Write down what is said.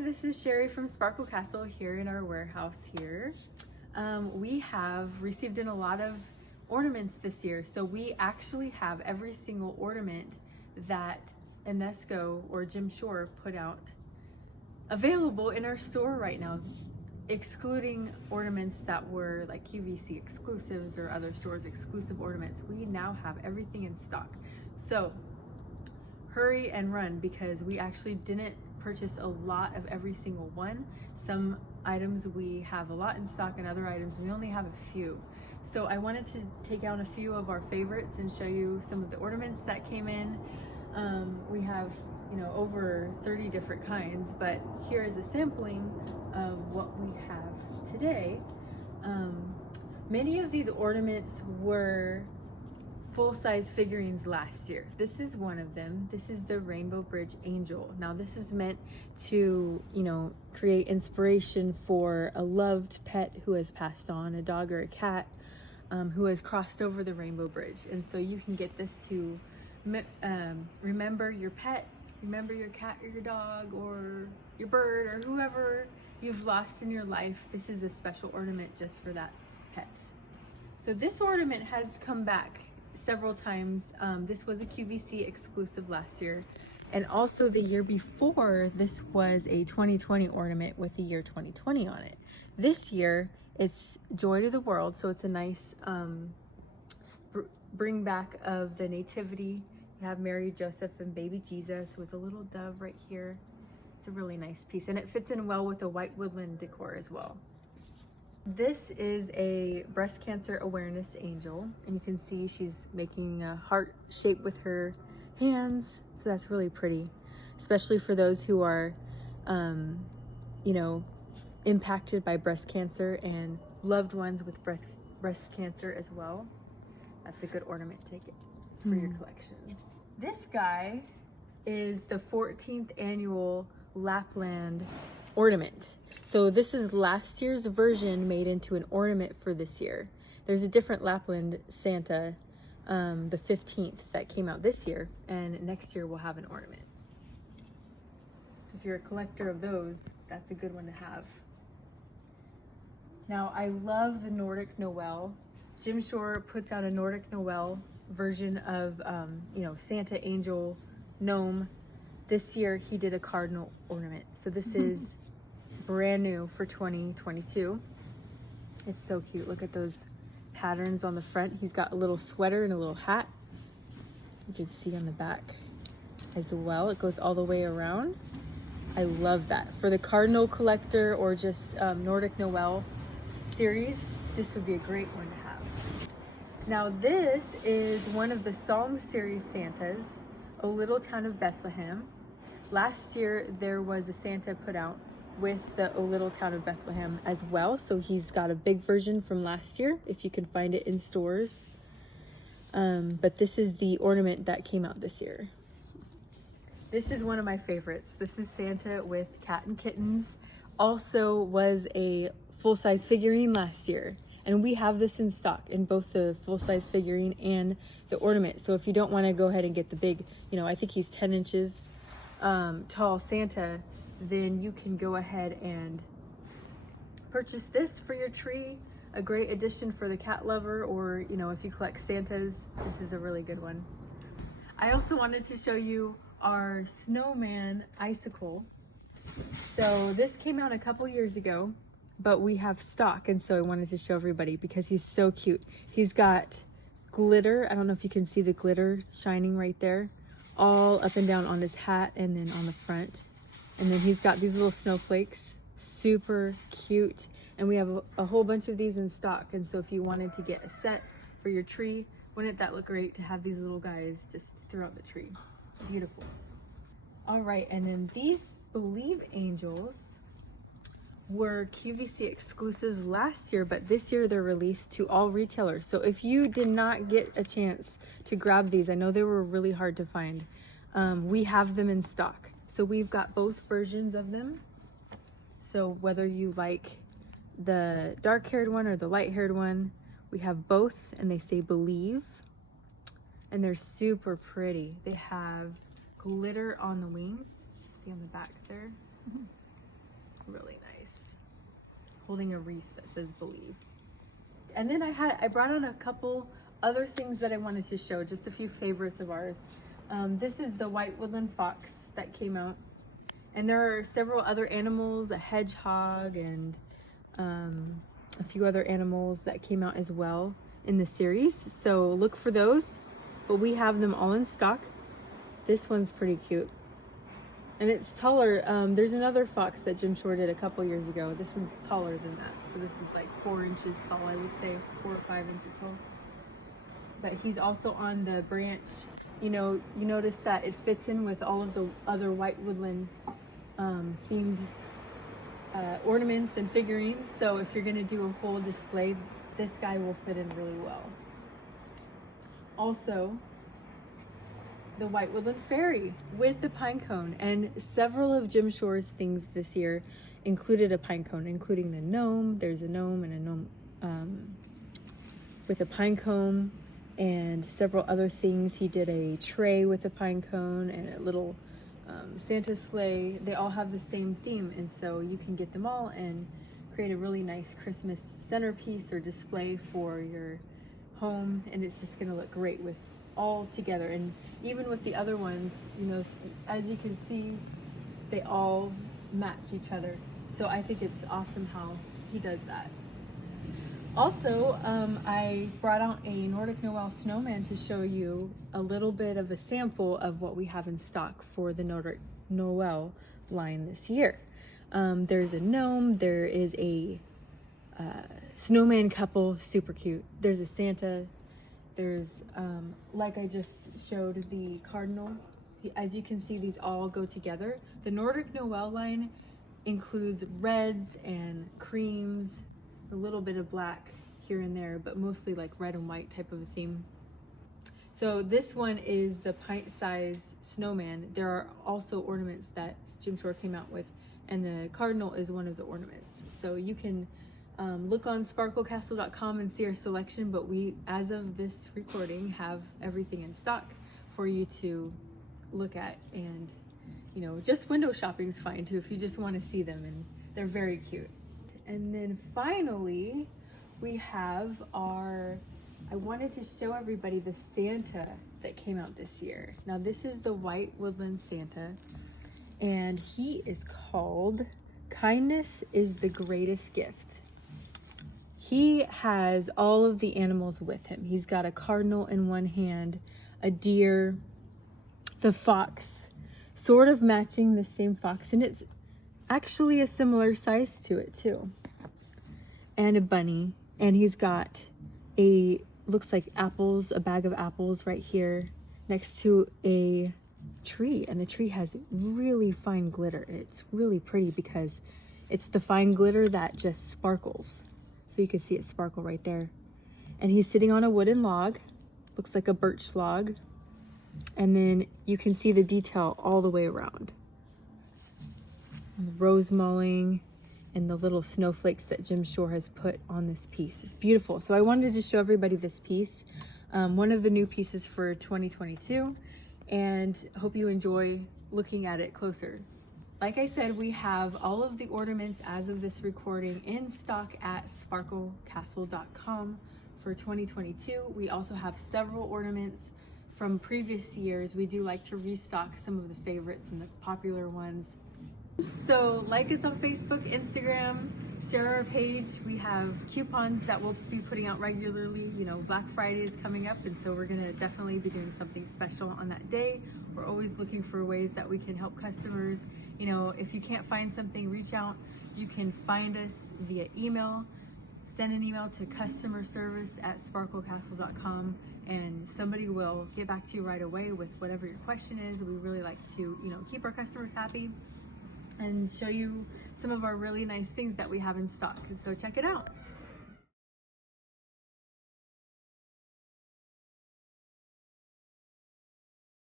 this is Sherry from Sparkle Castle here in our warehouse here. We have received in a lot of ornaments this year, so we actually have every single ornament that Enesco or Jim Shore put out available in our store right now, excluding ornaments that were like QVC exclusives or other stores exclusive ornaments. We now have everything in stock. So hurry and run, because we actually didn't purchase a lot of every single one. Some items we have a lot in stock, and other items we only have a few. So I wanted to take out a few of our favorites and show you some of the ornaments that came in. We have, over 30 different kinds, but here is a sampling of what we have today. Many of these ornaments were full-size figurines last year. This is one of them. This is the Rainbow Bridge Angel. Now this is meant to, create inspiration for a loved pet who has passed on, a dog or a cat who has crossed over the Rainbow Bridge. And so you can get this to remember your pet, remember your cat or your dog or your bird or whoever you've lost in your life. This is a special ornament just for that pet. So this ornament has come back several times. This was a QVC exclusive last year, and also the year before this was a 2020 ornament with the year 2020 on it. This year it's Joy to the World, so it's a nice bring back of the nativity. You have Mary, Joseph, and baby Jesus with a little dove right here. It's a really nice piece, and it fits in well with the white woodland decor as well. This is a breast cancer awareness angel, and you can see she's making a heart shape with her hands, so that's really pretty, especially for those who are impacted by breast cancer and loved ones with breast cancer as well. That's a good ornament to get for your collection. This guy is the 14th annual Lapland ornament. So this is last year's version made into an ornament for this year. There's a different Lapland Santa, the 15th, that came out this year, and next year we'll have an ornament. If you're a collector of those, that's a good one to have. Now, I love the Nordic Noel. Jim Shore puts out a Nordic Noel version of, Santa, angel, gnome. This year he did a cardinal ornament. So this is brand new for 2022. It's so cute. Look at those patterns on the front. He's got a little sweater and a little hat. You can see on the back as well. It goes all the way around. I love that. For the cardinal collector or just Nordic Noel series, this would be a great one to have. Now this is one of the Song Series Santas, O Little Town of Bethlehem. Last year there was a Santa put out with the O Little Town of Bethlehem as well, so he's got a big version from last year if you can find it in stores. But this is the ornament that came out this year. This is one of my favorites. This is Santa with cat and kittens. Also was a full-size figurine last year, and we have this in stock in both the full-size figurine and the ornament. So if you don't want to go ahead and get the big, I think he's 10 inches tall Santa, then you can go ahead and purchase this for your tree. A great addition for the cat lover, or if you collect Santas, this is a really good one. I also wanted to show you our snowman icicle. So this came out a couple years ago, but we have stock, and so I wanted to show everybody because he's so cute. He's got glitter. I don't know if you can see the glitter shining right there, all up and down on his hat and then on the front. And then he's got these little snowflakes, super cute. And we have a whole bunch of these in stock. And so if you wanted to get a set for your tree, wouldn't that look great to have these little guys just throughout the tree? Beautiful. All right, and then these Believe Angels were QVC exclusives last year, but this year they're released to all retailers. So if you did not get a chance to grab these, I know they were really hard to find, we have them in stock. So we've got both versions of them. So whether you like the dark-haired one or the light-haired one, we have both, and they say Believe, and they're super pretty. They have glitter on the wings. See on the back there? Really nice. Holding a wreath that says believe. And then I brought on a couple other things that I wanted to show, just a few favorites of ours. This is the white woodland fox that came out. And there are several other animals, a hedgehog and a few other animals that came out as well in the series. So look for those, but we have them all in stock. This one's pretty cute. And it's taller. There's another fox that Jim Shore did a couple years ago. This one's taller than that. So this is like 4 inches tall, I would say, 4 or 5 inches tall. But he's also on the branch. You know, you notice that it fits in with all of the other white woodland themed ornaments and figurines. So if you're gonna do a whole display, this guy will fit in really well. Also, the white woodland fairy with the pine cone, and several of Jim Shore's things this year included a pine cone, including the gnome. There's a gnome and a gnome with a pine cone, and several other things. He did a tray with a pine cone and a little Santa sleigh. They all have the same theme, and so you can get them all and create a really nice Christmas centerpiece or display for your home, and it's just gonna look great with all together. And even with the other ones, you know, as you can see, they all match each other. So I think it's awesome how he does that. Also, I brought out a Nordic Noel snowman to show you a little bit of a sample of what we have in stock for the Nordic Noel line this year. There's a gnome, there is a snowman couple, super cute. There's a Santa, there's, like I just showed, the cardinal. As you can see, these all go together. The Nordic Noel line includes reds and creams, a little bit of black here and there, but mostly like red and white type of a theme. So this one is the pint-sized snowman. There are also ornaments that Jim Shore came out with, and the cardinal is one of the ornaments. So you can look on sparklecastle.com and see our selection, but we, as of this recording, have everything in stock for you to look at. And, you know, just window shopping is fine too if you just want to see them, and they're very cute. And then finally, we have our, I wanted to show everybody the Santa that came out this year. Now this is the White Woodland Santa, and he is called Kindness is the Greatest Gift. He has all of the animals with him. He's got a cardinal in one hand, a deer, the fox, sort of matching the same fox, and it's actually a similar size to it too, and a bunny. And he's got a, looks like apples, a bag of apples right here next to a tree, and the tree has really fine glitter. It's really pretty because it's the fine glitter that just sparkles. So you can see it sparkle right there. And he's sitting on a wooden log, looks like a birch log, and then you can see the detail all the way around. And the rose mowing and the little snowflakes that Jim Shore has put on this piece. It's beautiful. So I wanted to show everybody this piece, one of the new pieces for 2022, and hope you enjoy looking at it closer. Like I said, we have all of the ornaments as of this recording in stock at sparklecastle.com for 2022. We also have several ornaments from previous years. We do like to restock some of the favorites and the popular ones. So like us on Facebook, Instagram, share our page. We have coupons that we'll be putting out regularly. You know, Black Friday is coming up, and so we're gonna definitely be doing something special on that day. We're always looking for ways that we can help customers. You know, if you can't find something, reach out. You can find us via email. Send an email to customerservice@sparklecastle.com, and somebody will get back to you right away with whatever your question is. We really like to, you know, keep our customers happy and show you some of our really nice things that we have in stock. And so check it out.